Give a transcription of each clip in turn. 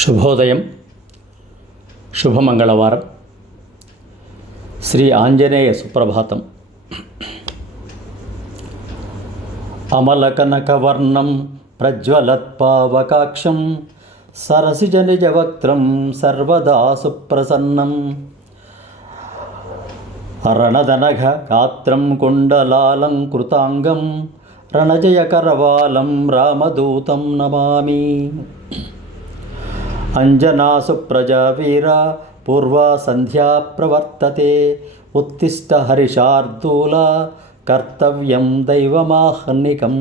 శుభోదయం, శుభమంగళవారం. శ్రీ ఆంజనేయ సుప్రభాతం. అమలకనకవర్ణం ప్రజ్వలత్పావకాక్షం సరసిజనిజవక్త్రం సర్వదా సుప్రసన్నం రణదనఘ గాత్రం కుండలాలంకృతాంగం రణజయకరవాలం రామదూతం నమామి. అంజనాసు ప్రజావీర పూర్వా సంధ్యా ప్రవర్తతే ఉత్తిష్ట హరిషార్దూల కర్తవ్యం దైవమాహ్నికం.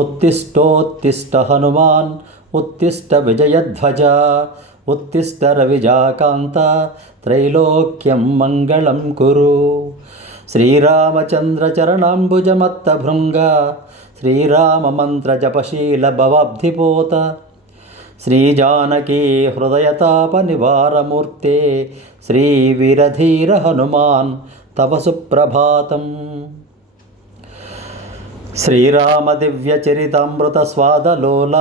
ఉత్తిష్టోత్తిష్ట హనుమాన్ ఉత్తిష్ట విజయధ్వజ ఉత్తిష్ట రవిజాకాంత త్రైలోక్యం మంగళం కురు. శ్రీరామచంద్ర చరణాంబుజమత్తభృంగ శ్రీరామమంత్ర జపశీల భవాబ్ధిపోత శ్రీజానకీ హృదయతాప నివారమూర్తే శ్రీ వీరధీర హనుమాన్ తవ సుప్రభాతం. శ్రీరామ దివ్యచరితామృత స్వాదలోల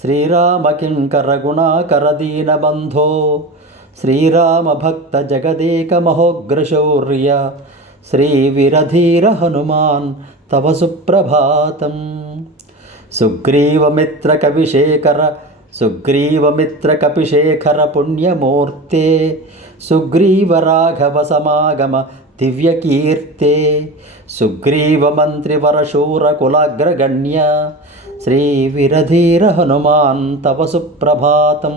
శ్రీరామ కింకర గుణాకర దీనబంధో శ్రీరామ భక్త జగదేక మహోగ్రశౌర్య శ్రీ వీరధీర హనుమాన్ తవ సుప్రభాతం. సుగ్రీవమిత్ర కపిశేఖర పుణ్యమూర్తే సుగ్రీవ రాఘవ సమాగమ దివ్యకీర్తే సుగ్రీవ మంత్రివరశూర కులాగ్రగణ్య శ్రీ వీరధీర హనుమాన్ తవ సుప్రభాతం.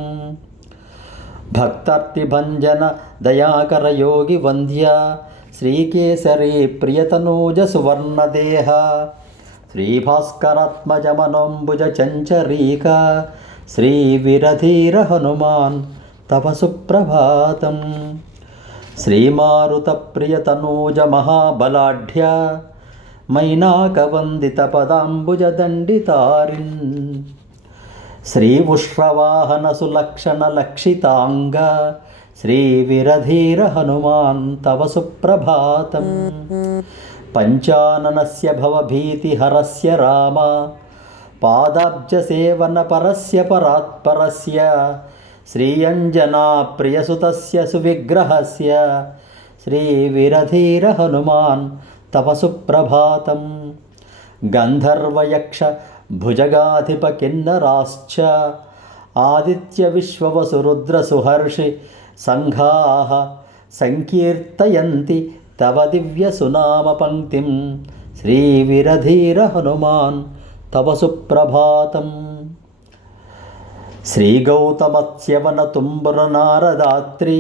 భక్తార్తిభంజన దయాకర యోగి వంద్య శ్రీకేసరీ ప్రియతనూజ సువర్ణదేహ శ్రీభాస్కరాత్మజ మనోంబుజ చంచరీక శ్రీ వీరధీర హనుమాన్ తవ సుప్రభాతం. శ్రీమారుత ప్రియతనూజ మహాబలాఢ్య మైనాకవందిత పదాంబుజ దండితారిన్ శ్రీ ఉష్ట్రవాహన సులక్షణ లక్షితాంగ శ్రీ వీరధీర హనుమాన్ తవ సుప్రభాతం. పంచాననస్య భవభీతిహరస్య రామ పాదాబ్జ సేవన పరస్య పరాత్పరస్య శ్రీయంజనా ప్రియసుతస్య సువిగ్రహస్య శ్రీ వీరధీర హనుమాన్ తవ సుప్రభాతం. గంధర్వయక్ష భుజగాధిప కిన్నరాశ్చ ఆదిత్య విశ్వవసురుద్ర సుహర్షి సంఘాః సంకీర్తయంతి తవ దివ్య సునామ పంక్తిం శ్రీ వీరధీర హనుమాన్ తవ సుప్రభాతం. శ్రీ గౌతమత్స్యవన తుంబుర నారదాత్రి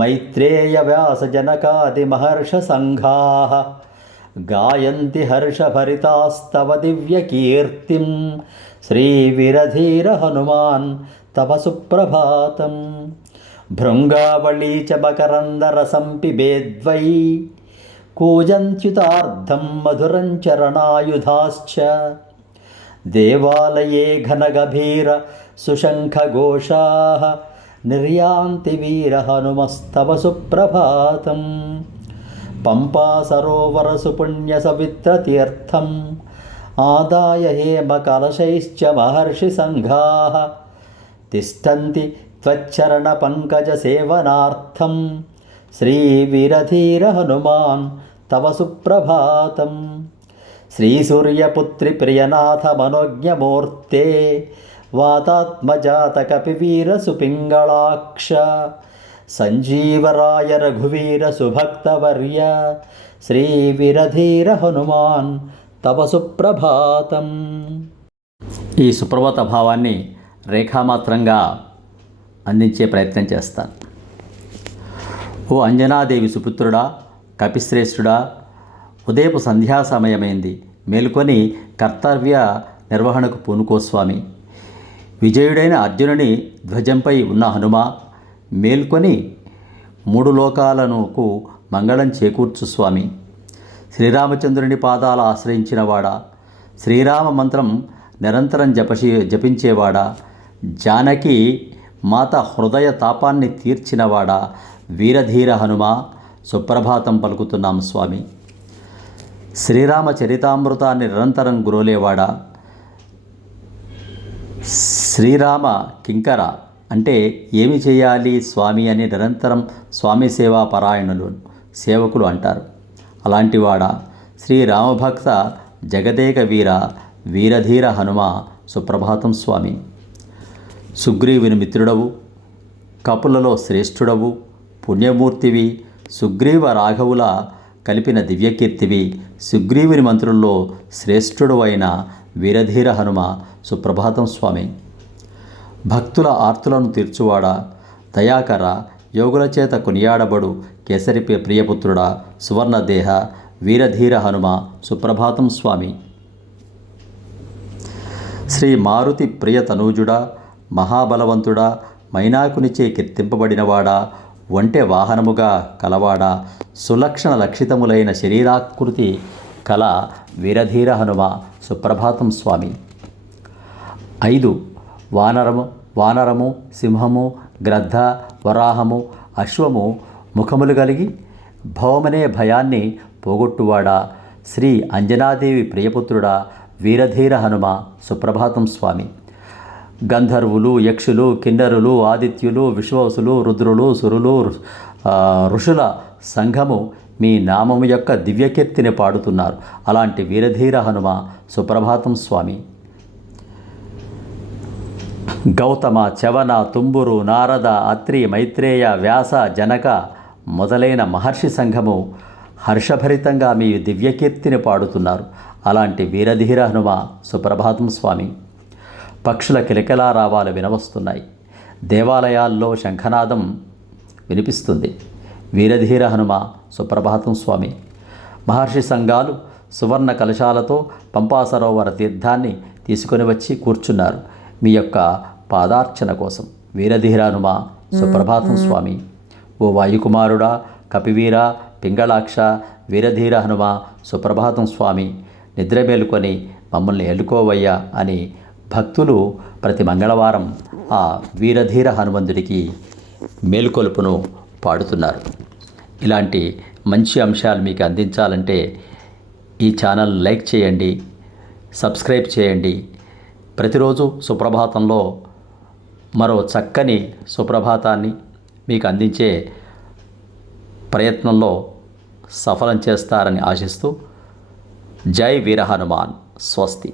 మైత్రేయ వ్యాస జనకాది మహర్ష సంఘాః గాయంతి హర్షభరితాస్తవ దివ్య కీర్తిం శ్రీ వీరధీర హనుమాన్ తవ సుప్రభాతం. భృంగావళీ చ మకరందరసం పిబేద్వై కూజంత్యుతార్థం మధురం చరణాయుధాశ్చ దేవాలయే ఘనగభీర సుశంఖఘోషాః నిర్యాంతి వీర హనుమస్తవ సుప్రభాతం. పంపా సరోవర సుపుణ్య సవిత్రతీర్థం ఆదాయ హేమ కలశైశ్చ మహర్షి సంఘాః తిష్టంతి త్వచ్చరణ పంకజ సేవనార్థం శ్రీ వీరధీర హనుమాన్ తవ సుప్రభాతం. శ్రీ సూర్యపుత్రి ప్రియనాథ మనోజ్ఞమూర్తే వాతాత్మజాత కపివీర సుపింగళాక్ష సంజీవరాయ రఘువీర సుభక్తవర్య శ్రీ వీరధీర హనుమాన్ తవ సుప్రభాతం. ఈ సుప్రభాత భావాన్ని రేఖామాత్రంగా అందించే ప్రయత్నం చేస్తాను. ఓ అంజనాదేవి సుపుత్రుడా, కపిశ్రేష్ఠుడా, ఉదయపు సంధ్యా సమయమైంది, మేలుకొని కర్తవ్య నిర్వహణకు పూనుకోస్వామి. విజయుడైన అర్జునుని ధ్వజంపై ఉన్న హనుమ, మేల్కొని మూడు లోకాలకు మంగళం చేకూర్చు స్వామి. శ్రీరామచంద్రుని పాదాలు ఆశ్రయించినవాడా, శ్రీరామ మంత్రం నిరంతరం జపించేవాడా, జానకి మాత హృదయ తాపాన్ని తీర్చినవాడా, వీరధీర హనుమ సుప్రభాతం పలుకుతున్నాం స్వామి. శ్రీరామ చరితామృతాన్ని నిరంతరం గురోలేవాడా, శ్రీరామ కింకర అంటే ఏమి చేయాలి స్వామి అని నిరంతరం స్వామి సేవా పరాయణులు సేవకులు అంటారు. అలాంటివాడ శ్రీరామభక్త జగదేక వీర వీరధీర హనుమ సుప్రభాతం స్వామి. సుగ్రీవుని మిత్రుడవు, కపులలో శ్రేష్ఠుడవు, పుణ్యమూర్తివి, సుగ్రీవ రాఘవుల కలిపిన దివ్యకీర్తివి, సుగ్రీవుని మంత్రుల్లో శ్రేష్ఠుడు అయిన వీరధీర హనుమ సుప్రభాతం స్వామి. భక్తుల ఆర్తులను తీర్చువాడా, దయాకర, యోగుల చేత కొనియాడబడు కేసరి ప్రియపుత్రుడా, సువర్ణదేహ వీరధీర హనుమ సుప్రభాతం స్వామి. శ్రీ మారుతి ప్రియతనూజుడా, మహాబలవంతుడా, మైనాకునిచే కీర్తింపబడినవాడా, ఒంటె వాహనముగా కలవాడా, సులక్షణ లక్షితములైన శరీరాకృతి కల వీరధీర హనుమ సుప్రభాతం స్వామి. 5 వానరము, సింహము, గ్రద్ద, వరాహము, అశ్వము ముఖములు కలిగి భవమనే భయాన్ని పోగొట్టువాడా, శ్రీ అంజనాదేవి ప్రియపుత్రుడా, వీరధీర హనుమ సుప్రభాతం స్వామి. గంధర్వులు, యక్షులు, కిన్నరులు, ఆదిత్యులు, విశ్వాసులు, రుద్రులు, సురులు, ఋషుల సంఘము మీ నామము యొక్క దివ్యకీర్తిని పాడుతున్నారు. అలాంటి వీరధీర హనుమ సుప్రభాతం స్వామి. గౌతమ, చవన, తుంబురు, నారద, అత్రి, మైత్రేయ, వ్యాస, జనక మొదలైన మహర్షి సంఘము హర్షభరితంగా మీ దివ్యకీర్తిని పాడుతున్నారు. అలాంటి వీరధీర హనుమ సుప్రభాతం స్వామి. పక్షుల కిలకిలారావాలు వినవస్తున్నాయి. దేవాలయాల్లో శంఖనాదం వినిపిస్తుంది. వీరధీర హనుమ సుప్రభాతం స్వామి. మహర్షి సంఘాలు సువర్ణ కలశాలతో పంపా సరోవర తీర్థాన్ని తీసుకొని వచ్చి కూర్చున్నారు మీ యొక్క పాదార్చన కోసం. వీరధీర హనుమ సుప్రభాతం స్వామి. ఓ వాయుకుమారుడా, కపివీర, పింగళాక్ష, వీరధీర హనుమ సుప్రభాతం స్వామి. నిద్ర మేలుకొని మమ్మల్ని ఎల్లుకోవయ్యా అని భక్తులు ప్రతి మంగళవారం ఆ వీరధీర హనుమంతుడికి మేలుకొలుపును పాడుతున్నారు. ఇలాంటి మంచి అంశాలు మీకు అందించాలంటే ఈ ఛానల్ లైక్ చేయండి, సబ్స్క్రైబ్ చేయండి. ప్రతిరోజు సుప్రభాతంలో మరో చక్కని సుప్రభాతాన్ని మీకు అందించే ప్రయత్నంలో సఫలం చేస్తారని ఆశిస్తూ జై వీర హనుమాన్. స్వస్తి.